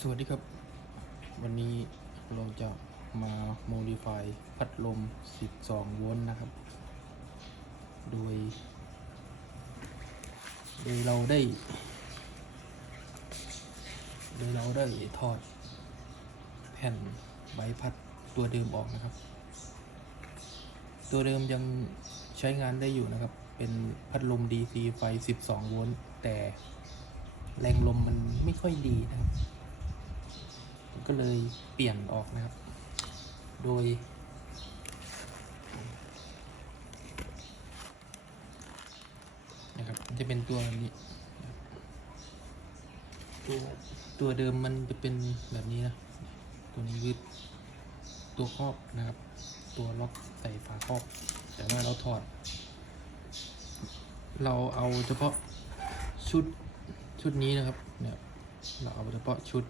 สวัสดีครับ วันนี้เราจะมา modify พัดลม 12 โวลต์นะครับ โดย โดยเราได้ โดยเราได้ถอดแผ่นใบพัดตัวเดิมออกนะครับ ตัวเดิมยังใช้งานได้อยู่นะครับ เป็นพัดลม DC ไฟ 12 โวลต์แต่แรงลมมันไม่ค่อยดีนะครับ ก็เลยเปลี่ยนออกนะครับ โดย นะครับจะเป็นตัวนี้ ตัวตัวเดิมมันจะเป็นแบบนี้นะ ตัวนี้คือตัวครอบนะครับ ตัวล็อกใส่ฝาครอบ แต่ว่าเราถอด เราเอาเฉพาะชุดชุดนี้นะครับเนี่ยเราเอาเฉพาะชุด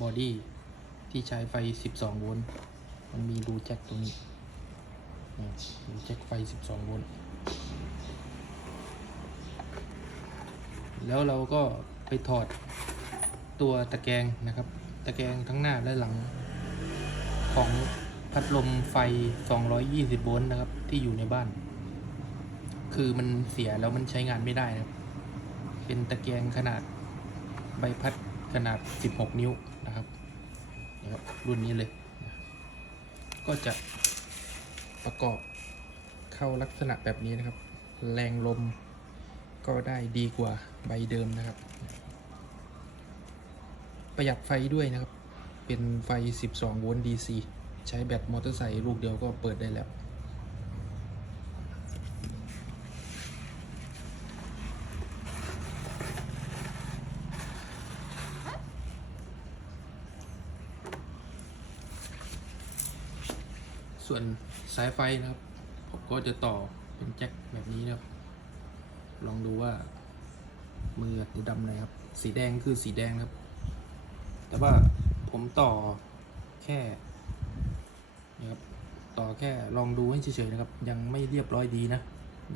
บอดี้ ที่ใช้ไฟ 12 โวลต์มันมีรูแจ็คตรงนี้รูแจ็คไฟ 12 โวลต์แล้วเราก็ไปถอดตัวตะแกรงนะครับ ตะแกรงทั้งหน้าและหลังของพัดลมไฟ 220 โวลต์นะครับ ที่อยู่ในบ้าน คือมันเสียแล้วมันใช้งานไม่ได้นะครับ เป็นตะแกรงขนาดใบพัดขนาด 16 นิ้วนะครับ นะครับรุ่นนี้เลยนะก็จะประกอบเข้าลักษณะแบบนี้นะครับ แรงลมก็ได้ดีกว่าใบเดิมนะครับ ประหยัดไฟด้วยนะครับ เป็นไฟ 12 โวลต์ DC ใช้แบตมอเตอร์ไซค์ลูกเดียวก็เปิดได้แล้ว ส่วนสายไฟนะครับ ผมก็จะต่อเป็นแจ็คแบบนี้นะครับ ลองดูว่า มือจะดำไหนครับ สีแดงคือสีแดงครับ แต่ว่าผมต่อแค่นะครับต่อแค่ลองดูให้เฉยๆนะครับ ยังไม่เรียบร้อยดีนะ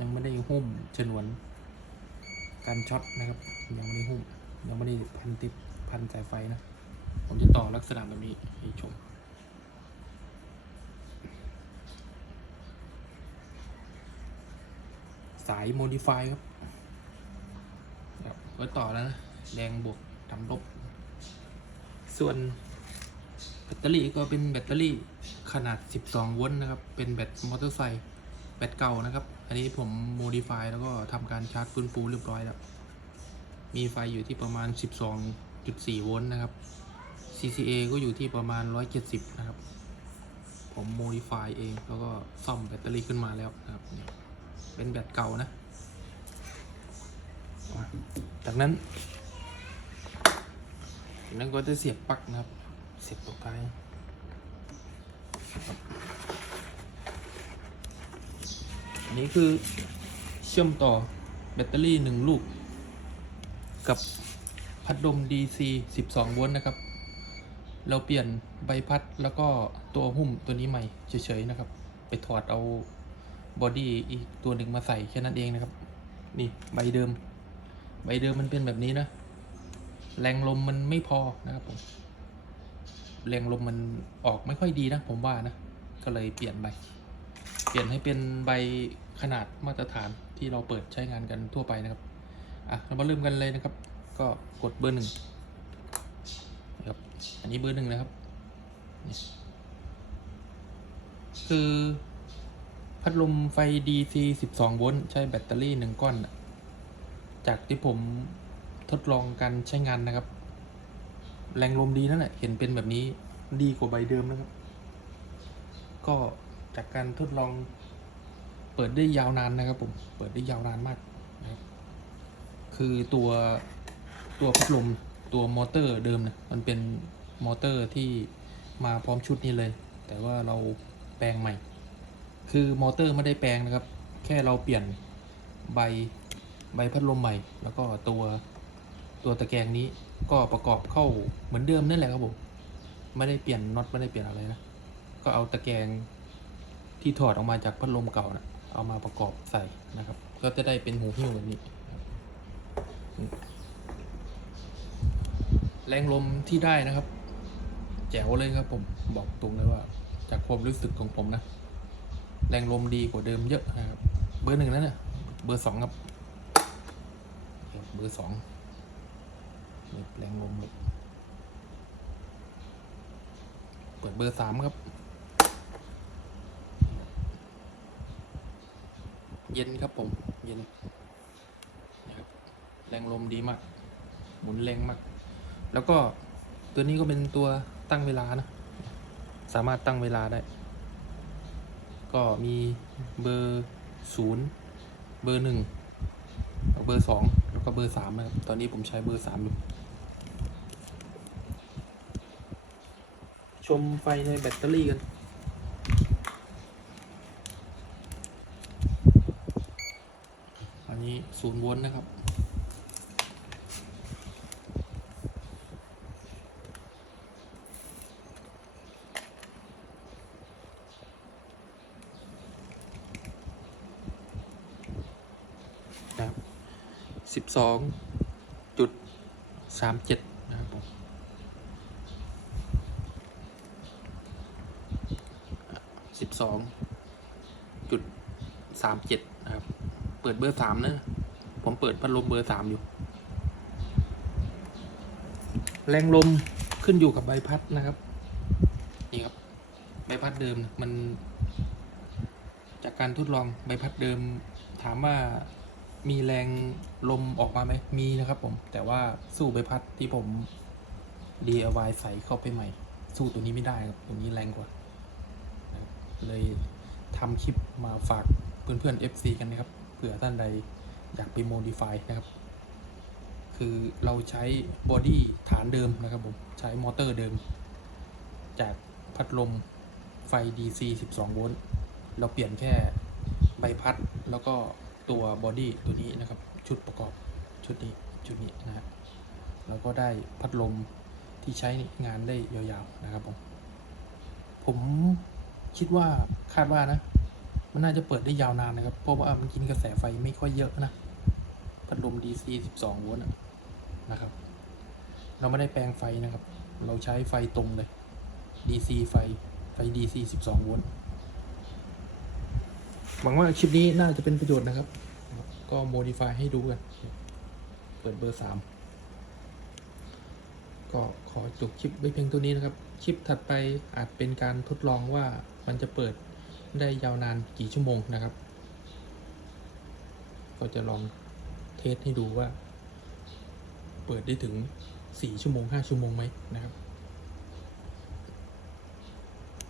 ยังไม่ได้หุ้มฉนวนการช็อตนะครับ ยังไม่ได้หุ้มยังไม่ได้พันติดพันสายไฟนะ ผมจะต่อลักษณะแบบนี้ให้ชม สาย modify ครับครับก็ต่อแล้วนะแรงบวกทำลบ ส่วนแบตเตอรี่ก็เป็นแบตเตอรี่ขนาด 12 โวลต์นะครับ เป็นแบตมอเตอร์ไซค์แบตเก่านะครับ อันนี้ผม modify แล้วก็ทำการชาร์จฟื้นฟูเรียบร้อยแล้ว มีไฟอยู่ที่ประมาณ 12.4 โวลต์นะครับ CCA ก็อยู่ที่ประมาณ 170 นะครับ ผม modify เองแล้วก็ซ่อมแบตเตอรี่ขึ้นมาแล้วนะครับ เป็นแบตเก่านะ จากนั้นจากนั้นก็จะเสียบปลั๊กนะครับ เสียบตรงท้ายอันนี้คือเชื่อมต่อแบตเตอรี่หนึ่งลูก กับพัดลม DC 12 โวลต์นะครับ เราเปลี่ยนใบพัดแล้วก็ตัวหุ้มตัวนี้ใหม่เฉยๆนะครับ ไปถอดเอา บอดี้อีกตัวหนึ่งมาใส่แค่นั้นเองนะครับ นี่ใบเดิม ใบเดิมมันเป็นแบบนี้นะ แรงลมมันไม่พอนะครับผม แรงลมมันออกไม่ค่อยดีนะ ผมว่านะ ก็เลยเปลี่ยนใบ เปลี่ยนให้เป็นใบขนาดมาตรฐานที่เราเปิดใช้งานกันทั่วไปนะครับ อะ เรามาเริ่มกันเลยนะครับ ก็กดเบอร์หนึ่งนะครับ อันนี้เบอร์หนึ่งนะครับ คือ พัดลมไฟ DC 12 โวลต์ใช้แบตเตอรี่หนึ่งก้อน จากที่ผมทดลองการใช้งานนะครับ แรงลมดีนั่นแหละเห็นเป็นแบบนี้ดีกว่าใบเดิมนะครับ ก็จากการทดลองเปิดได้ยาวนานนะครับผมเปิดได้ยาวนานมากนะค,คือตัวตัวพัดลมตัวมอเตอร์เดิมเนี่ยมันเป็นมอเตอร์ที่มาพร้อมชุดนี้เลย แต่ว่าเราแปลงใหม่ คือมอเตอร์ไม่ได้แปลงนะครับ แค่เราเปลี่ยนใบใบพัดลมใหม่ แล้วก็ตัวตัวตะแกรงนี้ก็ประกอบเข้าเหมือนเดิมนั่นแหละครับผมไม่ได้เปลี่ยนน็อตไม่ได้เปลี่ยนอะไรนะก็เอาตะแกรงที่ถอดออกมาจากพัดลมเก่านะเอามาประกอบใส่นะครับ ก็จะได้เป็นหูหิ้วแบบนี้แรงลมที่ได้นะครับ แจ๋วเลยครับผมบอกตรงเลยว่า จากความรู้สึกของผมนะ แรงลมดีกว่าเดิมเยอะนะครับเบอร์หนึ่งแล้วเนี่ยเบอร์สองครับเบอร์สองแรงลมเลยเปิดเบอร์สามครับ เย็นครับผม เย็นนะครับแรงลมดีมาก หมุนแรงมาก แล้วก็ตัวนี้ก็เป็นตัวตั้งเวลานะ สามารถตั้งเวลาได้ ก็มีเบอร์ศูนย์เบอร์หนึ่งเบอร์สองแล้วก็เบอร์สามนะครับ ตอนนี้ผมใช้เบอร์สามอยู่ ชมไฟในแบตเตอรี่กันอันนี้ศูนย์โวลต์นะครับนะครับ สิบสองจุดสามเจ็ดนะครับผมสิบสองจุดสามเจ็ดนะครับ เปิดเบอร์สามนะ ผมเปิดพัดลมเบอร์สามอยู่ แรงลมขึ้นอยู่กับใบพัดนะครับ นี่ครับ ใบพัดเดิมมัน จากการทดลองใบพัดเดิมถามว่า มีแรงลมออกมาไหมมีนะครับผม แต่ว่าสู้ใบพัดที่ผม DIY ใส่เข้าไปใหม่ สู้ตัวนี้ไม่ได้ครับตัวนี้แรงกว่า เลยทำคลิปมาฝากเพื่อนๆ FC กันนะครับเผื่อท่านใดอยากไป modify นะครับ คือเราใช้บอดี้ฐานเดิมนะครับผม ใช้มอเตอร์เดิม จากพัดลมไฟ DC 12 โวลต์ เราเปลี่ยนแค่ใบพัดแล้วก็ ตัวบอดี้ตัวนี้นะครับ ชุดประกอบชุดนี้ชุดนี้นะฮะแล้วก็ได้พัดลมที่ใช้งานได้ยาวๆนะครับผม ผมคิดว่าคาดว่านะ มันน่าจะเปิดได้ยาวนานนะครับ เพราะว่ามันกินกระแสไฟไม่ค่อยเยอะนะ พัดลม DC 12 โวลต์นะครับ เราไม่ได้แปลงไฟนะครับ เราใช้ไฟตรงเลย DC ไฟไฟ DC 12 โวลต์ หวังว่าคลิปนี้น่าจะเป็นประโยชน์นะครับ ก็ modify ให้ดูกัน เปิดเบอร์3ก็ขอจบคลิปไว้เพียงตัวนี้นะครับ คลิปถัดไปอาจเป็นการทดลองว่ามันจะเปิดได้ยาวนานกี่ชั่วโมงนะครับ ก็จะลองเทสให้ดูว่า เปิดได้ถึง 4 ชั่วโมง 5 ชั่วโมงไหมนะครับ